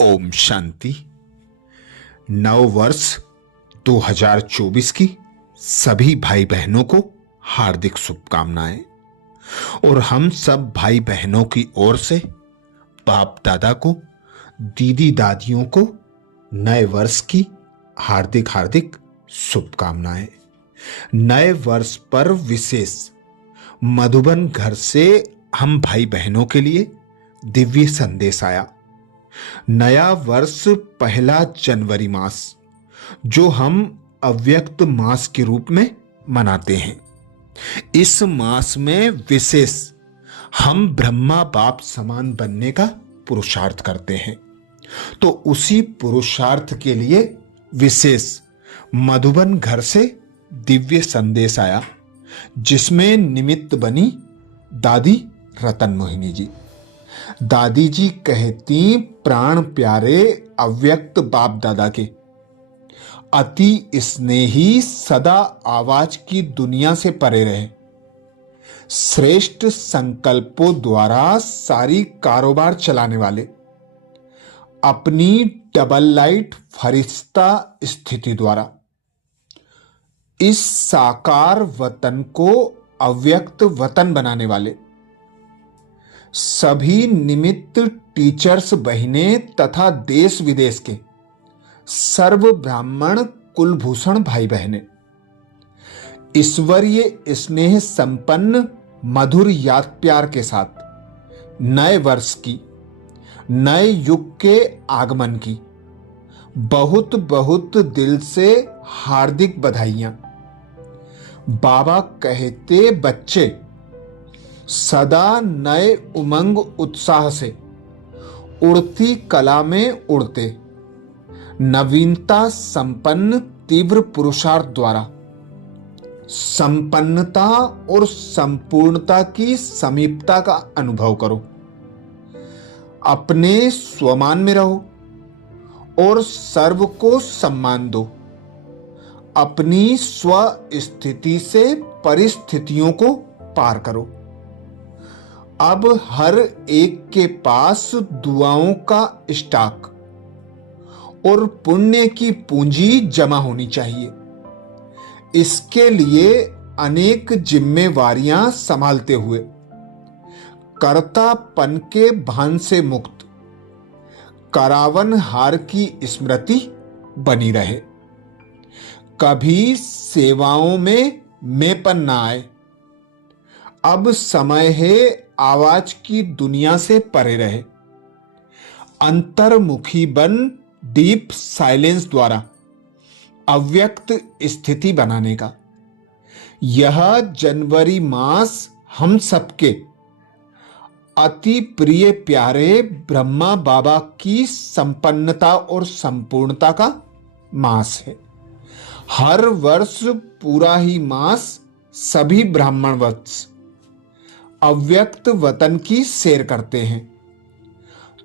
ओम शांति। नव वर्ष 2024 की सभी भाई बहनों को हार्दिक शुभकामनाएं और हम सब भाई बहनों की ओर से बाप दादा को, दीदी दादियों को नए वर्ष की हार्दिक हार्दिक शुभकामनाएं। नए वर्ष पर विशेष मधुबन घर से हम भाई बहनों के लिए दिव्य संदेश आया। नया वर्ष पहला जनवरी मास, जो हम अव्यक्त मास के रूप में मनाते हैं। इस मास में विशेष हम ब्रह्मा बाप समान बनने का पुरुषार्थ करते हैं। तो उसी पुरुषार्थ के लिए विशेष मधुबन घर से दिव्य संदेश आया, जिसमें निमित्त बनी दादी रतन मोहिनी जी। दादी जी कहती, प्राण प्यारे अव्यक्त बाप दादा के अति स्नेही सदा आवाज की दुनिया से परे रहे। श्रेष्ठ संकल्पों द्वारा सारी कारोबार चलाने वाले, अपनी डबल लाइट फरिश्ता स्थिति द्वारा इस साकार वतन को अव्यक्त वतन बनाने वाले, सभी निमित्त टीचर्स बहिनें तथा देश विदेश के सर्व ब्राह्मण कुलभूषण भाई बहनें, ईश्वरीय स्नेह संपन्न मधुर याद प्यार के साथ नए वर्ष की, नए युग के आगमन की बहुत बहुत दिल से हार्दिक बधाइयां। बाबा कहते, बच्चे सदा नए उमंग उत्साह से उड़ती कला में उड़ते, नवीनता संपन्न तीव्र पुरुषार्थ द्वारा संपन्नता और संपूर्णता की समीपता का अनुभव करो। अपने स्वमान में रहो और सर्व को सम्मान दो। अपनी स्व स्थिति से परिस्थितियों को पार करो। अब हर एक के पास दुआओं का स्टॉक और पुण्य की पूंजी जमा होनी चाहिए। इसके लिए अनेक जिम्मेवारियां संभालते हुए कर्तापन के भान से मुक्त करावन हार की स्मृति बनी रहे। कभी सेवाओं में मेपन ना आए। अब समय है आवाज की दुनिया से परे रहे। अंतर्मुखी बन डीप साइलेंस द्वारा अव्यक्त स्थिति बनाने का यह जनवरी मास हम सबके अति प्रिय प्यारे ब्रह्मा बाबा की संपन्नता और संपूर्णता का मास है। हर वर्ष पूरा ही मास सभी ब्राह्मण वत्स अव्यक्त वतन की सैर करते हैं।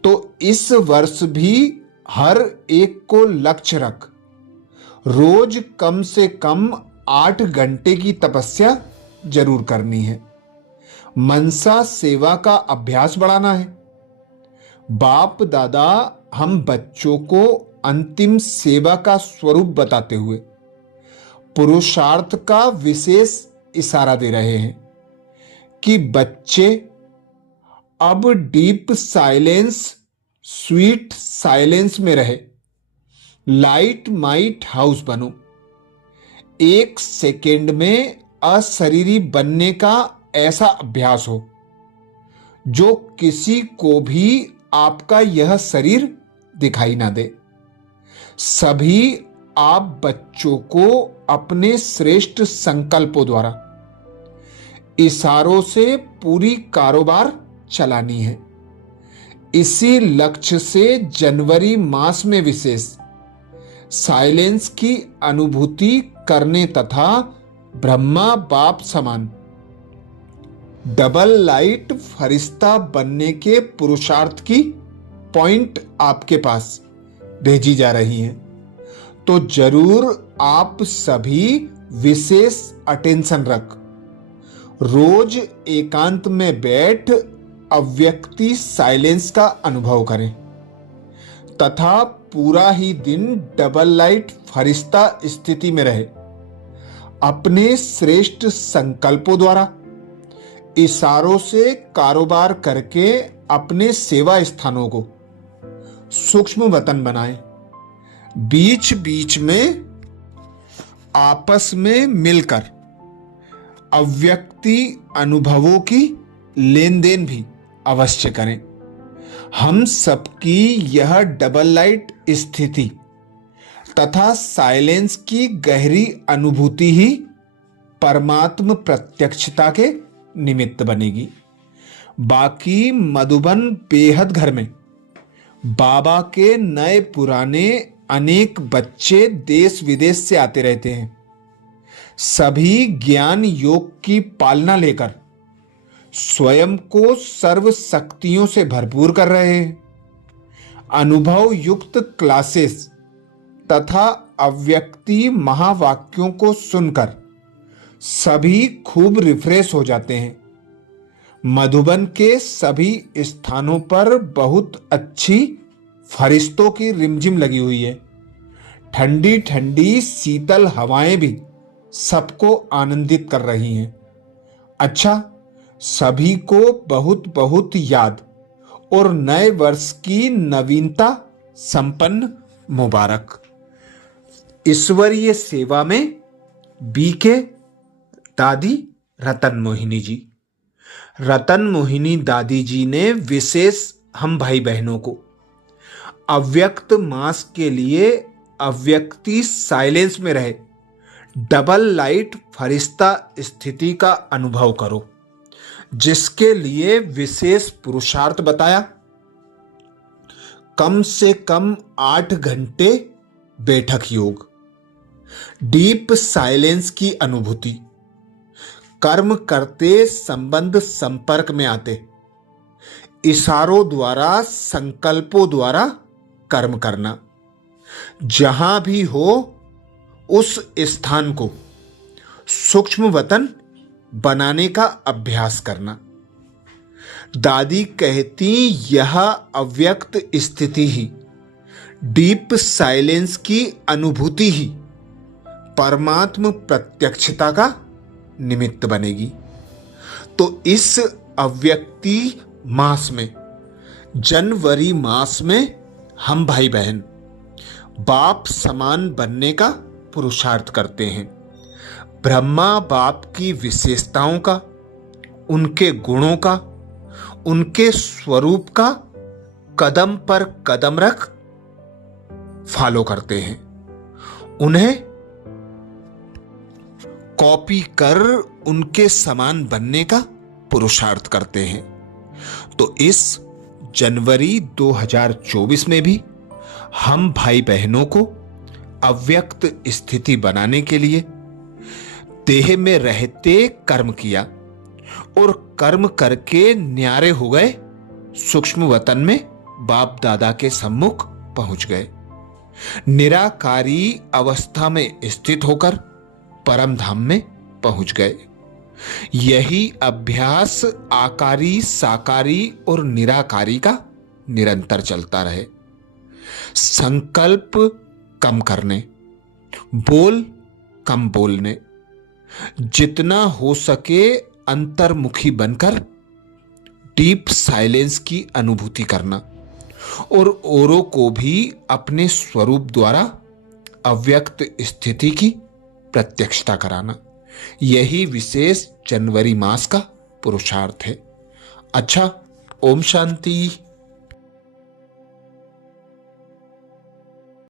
तो इस वर्ष भी हर एक को लक्ष्य रख रोज कम से कम 8 घंटे की तपस्या जरूर करनी है। मनसा सेवा का अभ्यास बढ़ाना है। बाप दादा हम बच्चों को अंतिम सेवा का स्वरूप बताते हुए पुरुषार्थ का विशेष इशारा दे रहे हैं कि बच्चे अब डीप साइलेंस, स्वीट साइलेंस में रहे। लाइट माइट हाउस बनो। 1 सेकेंड में अशरीरी बनने का ऐसा अभ्यास हो जो किसी को भी आपका यह शरीर दिखाई ना दे। सभी आप बच्चों को अपने श्रेष्ठ संकल्पों द्वारा इशारों से पूरी कारोबार चलानी है। इसी लक्ष्य से जनवरी मास में विशेष साइलेंस की अनुभूति करने तथा ब्रह्मा बाप समान डबल लाइट फरिश्ता बनने के पुरुषार्थ की पॉइंट आपके पास भेजी जा रही हैं। तो जरूर आप सभी विशेष अटेंशन रख रोज एकांत में बैठ अव्यक्ति साइलेंस का अनुभव करें। तथा पूरा ही दिन डबल लाइट फरिश्ता स्थिति में रहे। अपने श्रेष्ठ संकल्पों द्वारा इशारों से कारोबार करके अपने सेवा स्थानों को सूक्ष्म वतन बनाएं। बीच बीच में आपस में मिलकर अव्यक्ति अनुभवों की लेन देन भी अवश्य करें। हम सबकी यह डबल लाइट स्थिति तथा साइलेंस की गहरी अनुभूति ही परमात्म प्रत्यक्षता के निमित्त बनेगी। बाकी मधुबन बेहद घर में बाबा के नए पुराने अनेक बच्चे देश विदेश से आते रहते हैं। सभी ज्ञान योग की पालना लेकर स्वयं को सर्व शक्तियों से भरपूर कर रहे हैं। अनुभव युक्त क्लासेस तथा अव्यक्ति महावाक्यों को सुनकर सभी खूब रिफ्रेश हो जाते हैं। मधुबन के सभी स्थानों पर बहुत अच्छी फरिश्तों की रिमझिम लगी हुई है। ठंडी ठंडी शीतल हवाएं भी सबको आनंदित कर रही हैं। अच्छा, सभी को बहुत बहुत याद और नए वर्ष की नवीनता संपन्न मुबारक। ईश्वरीय सेवा में बीके दादी रतन मोहिनी जी। रतन मोहिनी दादी जी ने विशेष हम भाई बहनों को अव्यक्त मास के लिए अव्यक्ति साइलेंस में रहे डबल लाइट फरिश्ता स्थिति का अनुभव करो, जिसके लिए विशेष पुरुषार्थ बताया। कम से कम 8 घंटे बैठक योग, डीप साइलेंस की अनुभूति, कर्म करते संबंध संपर्क में आते, इशारों द्वारा संकल्पों द्वारा कर्म करना, जहां भी हो उस स्थान को सूक्ष्म वतन बनाने का अभ्यास करना। दादी कहती यह अव्यक्त स्थिति ही, डीप साइलेंस की अनुभूति ही परमात्म प्रत्यक्षता का निमित्त बनेगी। तो इस अव्यक्ति मास में, जनवरी मास में हम भाई बहन बाप समान बनने का पुरुषार्थ करते हैं। ब्रह्मा बाप की विशेषताओं का, उनके गुणों का, उनके स्वरूप का कदम पर कदम रख फॉलो करते हैं। उन्हें कॉपी कर उनके समान बनने का पुरुषार्थ करते हैं। तो इस जनवरी 2024 में भी हम भाई बहनों को अव्यक्त स्थिति बनाने के लिए देह में रहते कर्म किया और कर्म करके न्यारे हो गए सूक्ष्म वतन में बाप दादा के सम्मुख पहुंच गए। निराकारी अवस्था में स्थित होकर परम धाम में पहुंच गए। यही अभ्यास आकारी, साकारी और निराकारी का निरंतर चलता रहे। संकल्प कम करने, बोल कम बोलने, जितना हो सके अंतर्मुखी बनकर डीप साइलेंस की अनुभूति करना और औरों को भी अपने स्वरूप द्वारा अव्यक्त स्थिति की प्रत्यक्षता कराना, यही विशेष जनवरी मास का पुरुषार्थ है। अच्छा, ओम शांति।